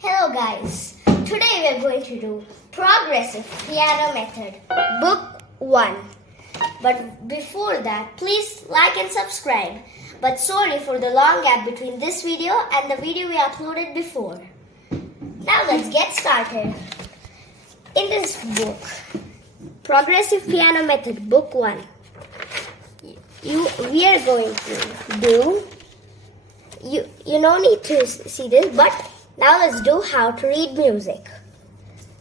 Hello guys, today we are going to do Progressive Piano Method, Book 1. But before that, please like and subscribe. But sorry for the long gap between this video and the video we uploaded before. Now let's get started. In this book, Progressive Piano Method, Book 1, we are going to do, you no need to see this, but now let's do how to read music.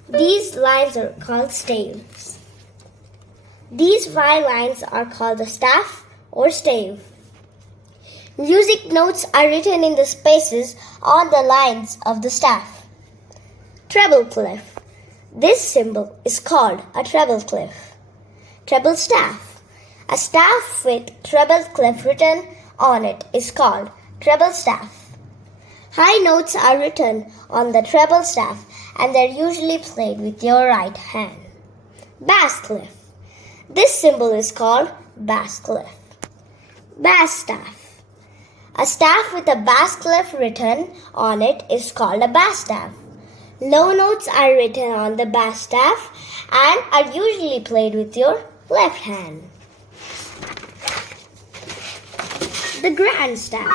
These lines are called staves. These 5 lines are called the staff or stave. Music notes are written in the spaces on the lines of the staff. Treble clef. This symbol is called a treble clef. Treble staff. A staff with treble clef written on it is called treble staff. High notes are written on the treble staff and they're usually played with your right hand. Bass clef. This symbol is called bass clef. Bass staff. A staff with a bass clef written on it is called a bass staff. Low notes are written on the bass staff and are usually played with your left hand. The grand staff.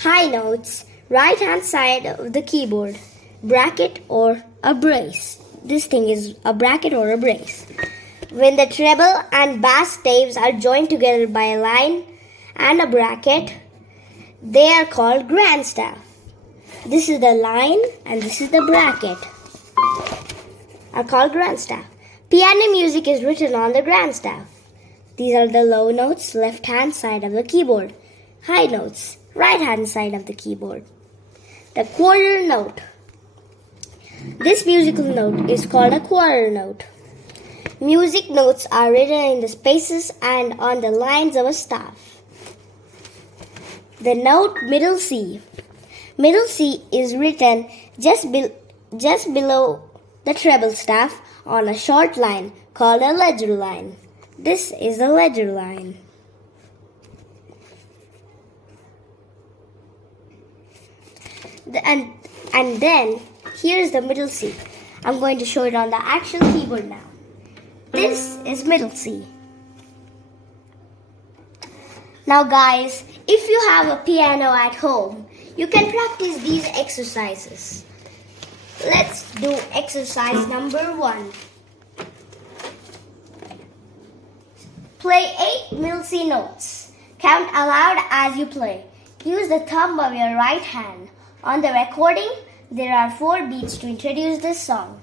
High notes, right hand side of the keyboard, bracket or a brace. This thing is a bracket or a brace. When the treble and bass staves are joined together by a line and a bracket, they are called grand staff. This is the line and this is the bracket, are called grand staff. Piano music is written on the grand staff. These are the low notes, left hand side of the keyboard. High notes, right hand side of the keyboard. The quarter note. This musical note is called a quarter note. Music notes are written in the spaces and on the lines of a staff. The note middle C. Middle C is written just below the treble staff on a short line called a ledger line. This is a ledger line. And then here's the middle C. I'm going to show it on the actual keyboard now. This is middle C. Now guys, if you have a piano at home, you can practice these exercises. Let's do exercise number 1. Play 8 middle C notes. Count aloud as you play. Use the thumb of your right hand. On the recording, there are 4 beats to introduce this song.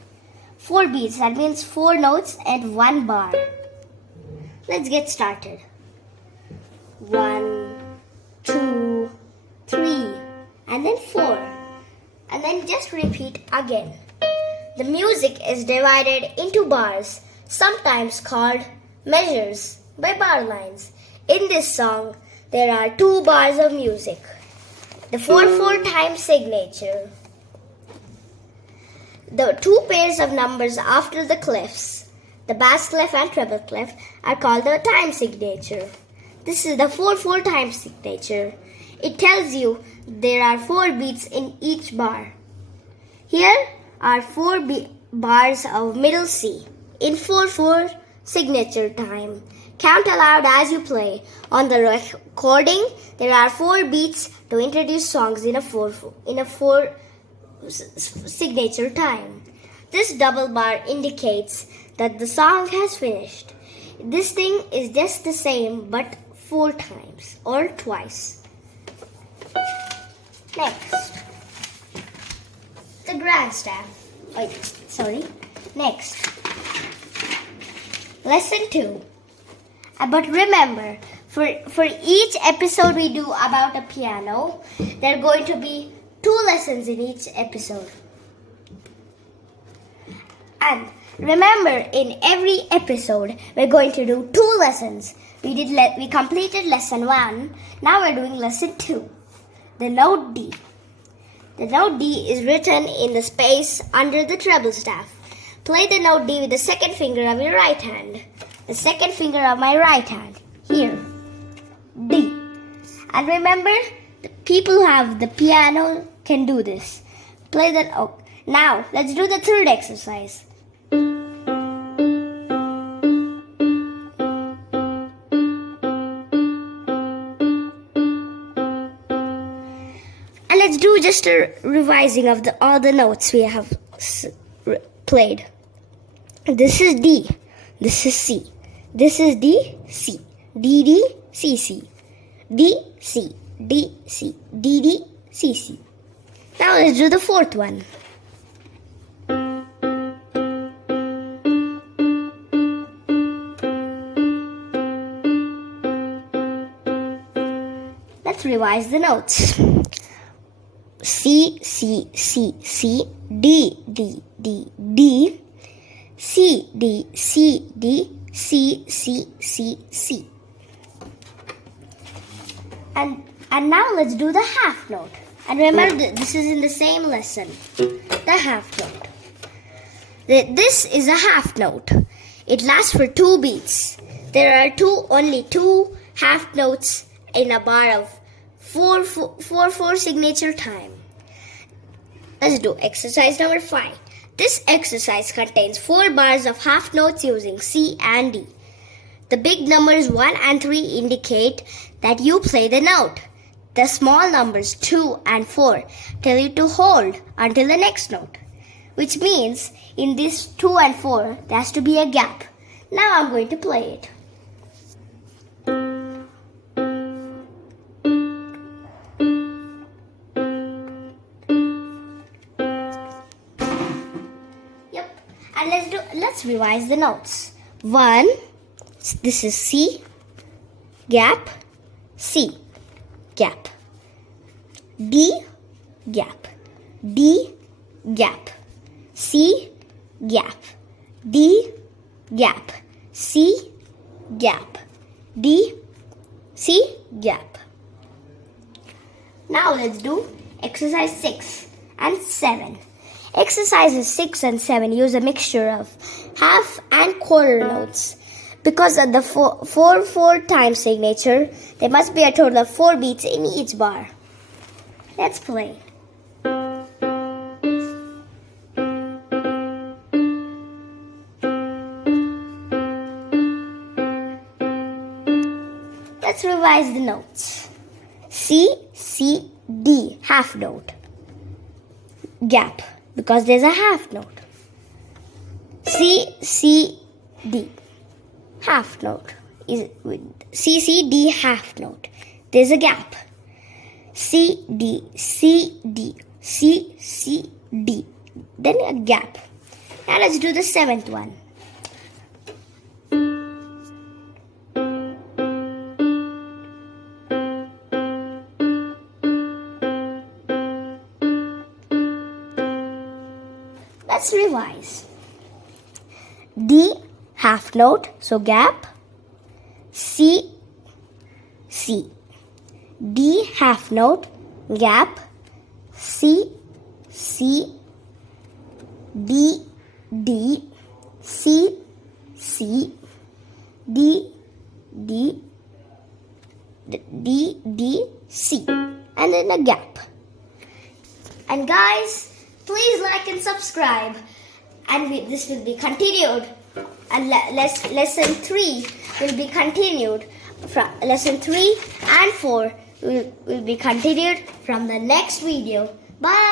4 beats, that means 4 notes and 1 bar. Let's get started. 1, 2, 3, and then 4. And then just repeat again. The music is divided into bars, sometimes called measures by bar lines. In this song, there are 2 bars of music. The 4/4 time signature. The 2 pairs of numbers after the clefs, the bass clef and treble clef, are called the time signature. This is the 4/4 time signature. It tells you there are 4 beats in each bar. Here are 4 bars of middle C in 4/4 signature time. Count aloud as you play. On the recording, there are 4 beats to introduce songs in a 4 signature time. This double bar indicates that the song has finished. This thing is just the same but 4 times or twice. Next, the grand staff. Next, lesson 2. But remember, for each episode we do about a piano, there are going to be 2 lessons in each episode. And remember, in every episode, we're going to do 2 lessons. We completed lesson 1. Now we're doing lesson 2. The note D. The note D is written in the space under the treble staff. Play the note D with the second finger of your right hand. The second finger of my right hand. Here. D. And remember, the people who have the piano can do this. Play that. Oh, now let's do the third exercise. And let's do just a revising of all the notes we have played. This is D. This is C. This is D, C. D, D, C, C. D, C. D, C. D, D, C, C. Now let's do the fourth one. Let's revise the notes. C, C, C, C. D, D, D, D. C, D, C, D. C, C, C, C. And now let's do the half note. And remember, this is in the same lesson. The half note. This is a half note. It lasts for 2 beats. There are only two half notes in a bar of 4/4 signature time. Let's do exercise number 5. This exercise contains 4 bars of half notes using C and D. The big numbers 1 and 3 indicate that you play the note. The small numbers 2 and 4 tell you to hold until the next note, which means in this 2 and 4 there has to be a gap. Now I'm going to play it. Yep. And let's revise the notes. 1, this is C, gap, C, gap. D, gap. D, gap. C, gap. D, gap. C, gap. D, C, gap. Now let's do exercise 6 and 7. Exercises 6 and 7 use a mixture of half and quarter notes. Because of the 4/4 time signature, there must be a total of 4 beats in each bar. Let's play. Let's revise the notes. C, C, D, half note. Gap, because there's a half note. C, C, D. Half note is C, C, D, half note. There's a gap. C, D, C, D, C, C, D. Then a gap. Now let's do the 7th one. Let's revise. D, half note, so gap. C, C. D, half note, gap. C, C. D, D. C, C. D, D. D, D, C. And then a gap. And guys, please like and subscribe. And this will be continued. And lesson 3 will be continued. Lesson 3 and 4 will be continued from the next video. Bye.